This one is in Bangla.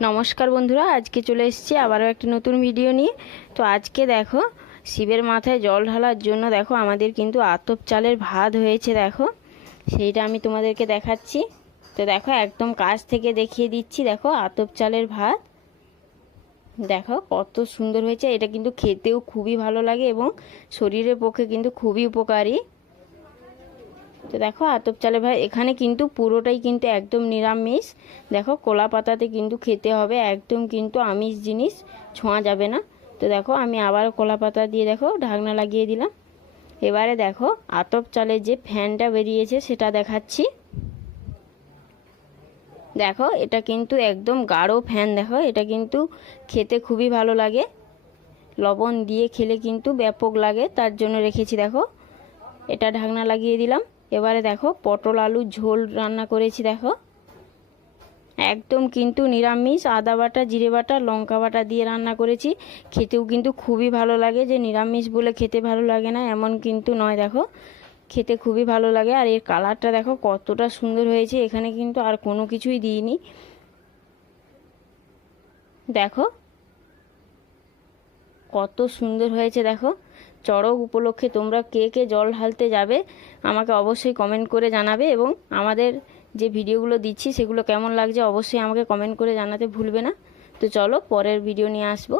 নমস্কার বন্ধুরা, আজকে চলে এসেছি আবারও একটি নতুন ভিডিও নিয়ে। তো আজকে দেখো শিবের মাথায় জল ঢালার জন্য দেখো আমাদের কিন্তু আতপ চালের ভাত হয়েছে। দেখো সেইটা আমি তোমাদেরকে দেখাচ্ছি। তো দেখো একদম কাছ থেকে দেখিয়ে দিচ্ছি। দেখো আতপ চালের ভাত, দেখো কত সুন্দর হয়েছে। এটা কিন্তু খেতেও খুবই ভালো লাগে এবং শরীরের পক্ষে কিন্তু খুবই উপকারী। তো দেখো আতপ চালের ভাত এখানে কিন্তু পুরোটাই কিন্তু একদম নিরামিষ। দেখো কলা পাতাতে কিন্তু খেতে হবে, একদম কিন্তু আমিষ জিনিস ছোঁয়া যাবে না। তো দেখো আমি আবার কলা পাতা দিয়ে দেখো ঢাকনা লাগিয়ে দিলাম। এবারে দেখো আতপ চালের যে ফ্যানটা বেরিয়েছে সেটা দেখাচ্ছি। দেখো এটা কিন্তু একদম গাঢ় ফ্যান। দেখো এটা কিন্তু খেতে খুবই ভালো লাগে, লবণ দিয়ে খেলে কিন্তু ব্যাপক লাগে, তার জন্য রেখেছি। দেখো এটা ঢাকনা লাগিয়ে দিলাম। এবারে দেখো পটল আলুর ঝোল রান্না করেছি। দেখো একদম কিন্তু নিরামিষ, আদা বাটা, জিরে বাটা, লঙ্কা বাটা দিয়ে রান্না করেছি। খেতেও কিন্তু খুবই ভালো লাগে। যে নিরামিষ বলে খেতে ভালো লাগে না এমন কিন্তু নয়, দেখো খেতে খুবই ভালো লাগে। আর এর কালারটা দেখো কতটা সুন্দর হয়েছে। এখানে কিন্তু আর কোনো কিছুই দিইনি। দেখো কত সুন্দর হয়েছে। দেখো চড়ক উপলক্ষে তোমরা কে কে জল ঢালতে যাবে আমাকে অবশ্যই কমেন্ট করে জানাবে, এবং আমাদের যে ভিডিওগুলো দিচ্ছি সেগুলো কেমন লাগছে অবশ্যই আমাকে কমেন্ট করে জানাতে ভুলবে না। তো চলো পরের ভিডিও নিয়ে আসবো।